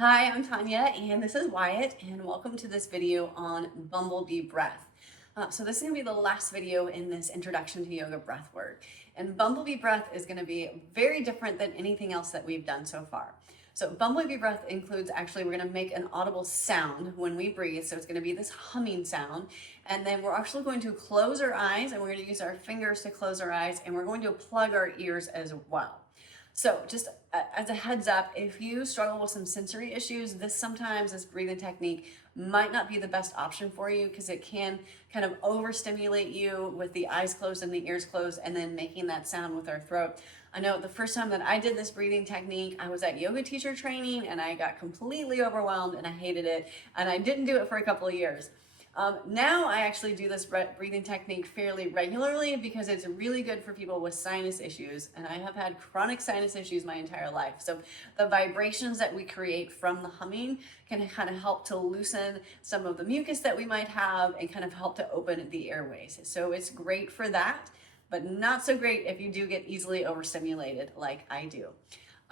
Hi, I'm Tanya, and this is Wyatt, and welcome to this video on Bumblebee Breath. So this is going to be the last video in this introduction to yoga breath work. And Bumblebee Breath is going to be very different than anything else that we've done so far. So Bumblebee Breath includes, actually, we're going to make an audible sound when we breathe. So it's going to be this humming sound. And then we're actually going to close our eyes, and we're going to use our fingers to close our eyes, and we're going to plug our ears as well. So just as a heads up, if you struggle with some sensory issues, this breathing technique might not be the best option for you because it can kind of overstimulate you with the eyes closed and the ears closed and then making that sound with our throat. I know the first time that I did this breathing technique, I was at yoga teacher training and I got completely overwhelmed and I hated it, and I didn't do it for a couple of years. Now I actually do this breathing technique fairly regularly because it's really good for people with sinus issues, and I have had chronic sinus issues my entire life. So the vibrations that we create from the humming can kind of help to loosen some of the mucus that we might have and kind of help to open the airways. So it's great for that, but not so great if you do get easily overstimulated like I do.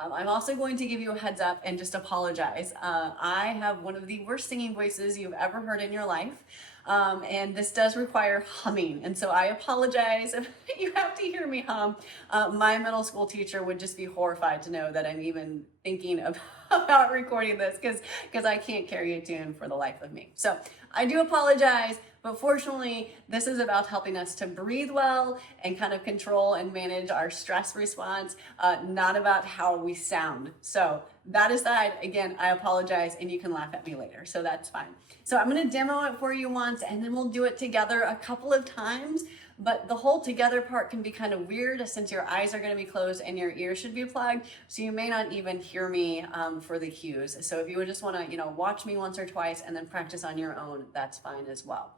I'm also going to give you a heads up and just apologize. I have one of the worst singing voices you've ever heard in your life. And this does require humming. And so I apologize if you have to hear me hum. My middle school teacher would just be horrified to know that I'm even thinking about recording this because I can't carry a tune for the life of me. So I do apologize. But fortunately, this is about helping us to breathe well and kind of control and manage our stress response, not about how we sound. So that aside, again, I apologize and you can laugh at me later. So that's fine. So I'm going to demo it for you once and then we'll do it together a couple of times. But the whole together part can be kind of weird since your eyes are going to be closed and your ears should be plugged. So you may not even hear me for the cues. So if you would just want to, watch me once or twice and then practice on your own, that's fine as well.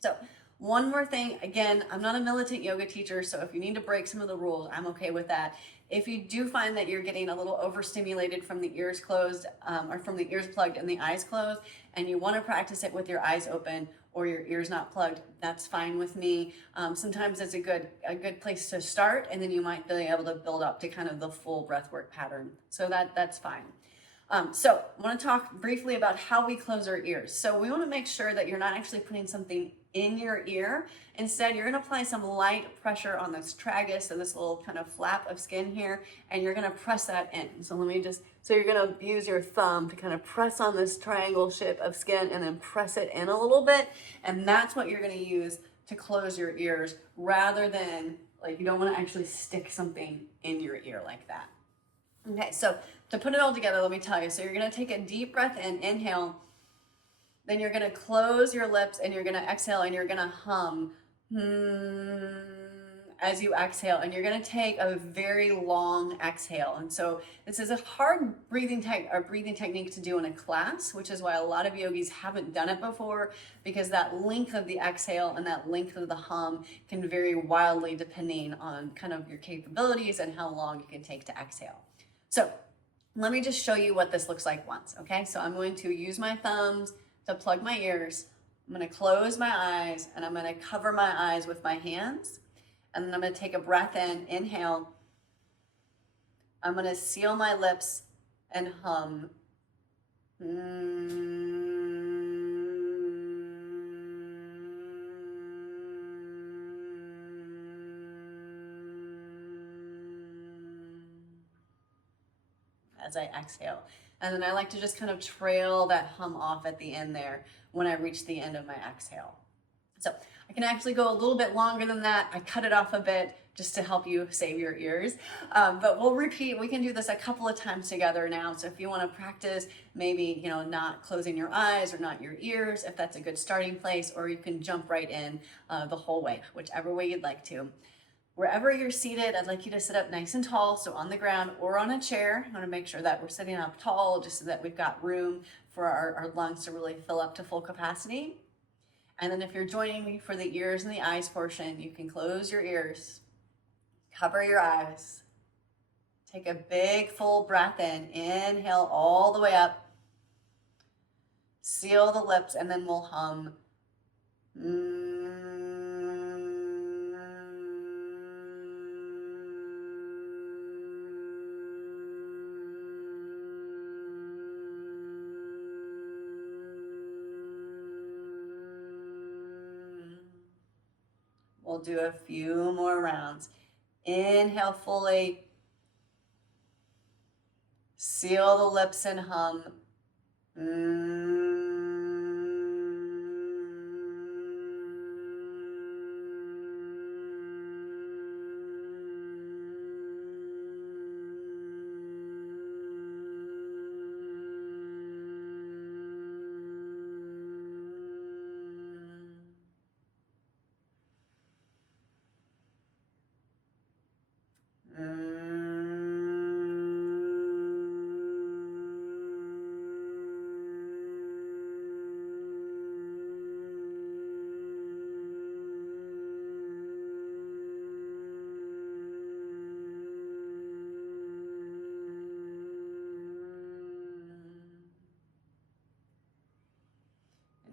So one more thing, again, I'm not a militant yoga teacher, so if you need to break some of the rules, I'm okay with that. If you do find that you're getting a little overstimulated from the ears closed or from the ears plugged and the eyes closed, and you want to practice it with your eyes open or your ears not plugged, that's fine with me. Sometimes it's a good place to start, and then you might be able to build up to kind of the full breathwork pattern. So that's fine. So I want to talk briefly about how we close our ears. So we want to make sure that you're not actually putting something in your ear. Instead, you're going to apply some light pressure on this tragus, so this little kind of flap of skin here, and you're going to press that in. So you're going to use your thumb to kind of press on this triangle shape of skin and then press it in a little bit. And that's what you're going to use to close your ears rather than, you don't want to actually stick something in your ear like that. Okay, so to put it all together, let me tell you. So you're going to take a deep breath in, inhale. Then you're going to close your lips and you're going to exhale and you're going to hum as you exhale. And you're going to take a very long exhale. And so this is a hard breathing technique to do in a class, which is why a lot of yogis haven't done it before, because that length of the exhale and that length of the hum can vary wildly depending on kind of your capabilities and how long you can take to exhale. So let me just show you what this looks like once, okay? So I'm going to use my thumbs to plug my ears. I'm going to close my eyes and I'm going to cover my eyes with my hands. And then I'm going to take a breath in, inhale. I'm going to seal my lips and hum. As I exhale. And then I like to just kind of trail that hum off at the end there when I reach the end of my exhale. So I can actually go a little bit longer than that. I cut it off a bit just to help you save your ears. But we'll repeat. We can do this a couple of times together now. So if you want to practice, maybe, not closing your eyes or not your ears, if that's a good starting place, or you can jump right in the whole way, whichever way you'd like to. Wherever you're seated, I'd like you to sit up nice and tall, so on the ground or on a chair. I want to make sure that we're sitting up tall just so that we've got room for our lungs to really fill up to full capacity. And then if you're joining me for the ears and the eyes portion, you can close your ears, cover your eyes, take a big full breath in, inhale all the way up, seal the lips, and then we'll hum. We'll do a few more rounds. Inhale fully. Seal the lips and hum.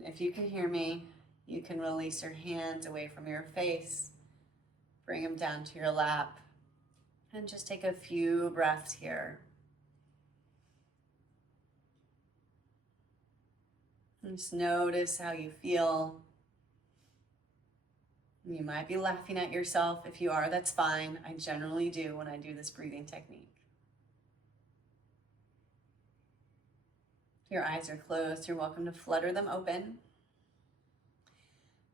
If you can hear me, you can release your hands away from your face, bring them down to your lap, and just take a few breaths here. And just notice how you feel. You might be laughing at yourself. If you are, that's fine. I generally do when I do this breathing technique. If your eyes are closed, you're welcome to flutter them open.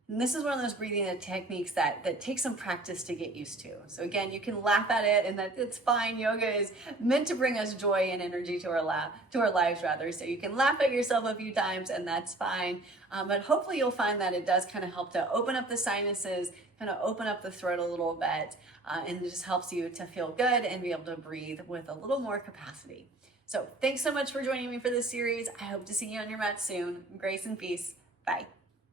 And this is one of those breathing techniques that takes some practice to get used to. So again, you can laugh at it, and that it's fine. Yoga is meant to bring us joy and energy to our lives rather. So you can laugh at yourself a few times, and that's fine. But hopefully you'll find that it does kind of help to open up the sinuses, kind of open up the throat a little bit, and it just helps you to feel good and be able to breathe with a little more capacity. So thanks so much for joining me for this series. I hope to see you on your mat soon. Grace and peace. Bye.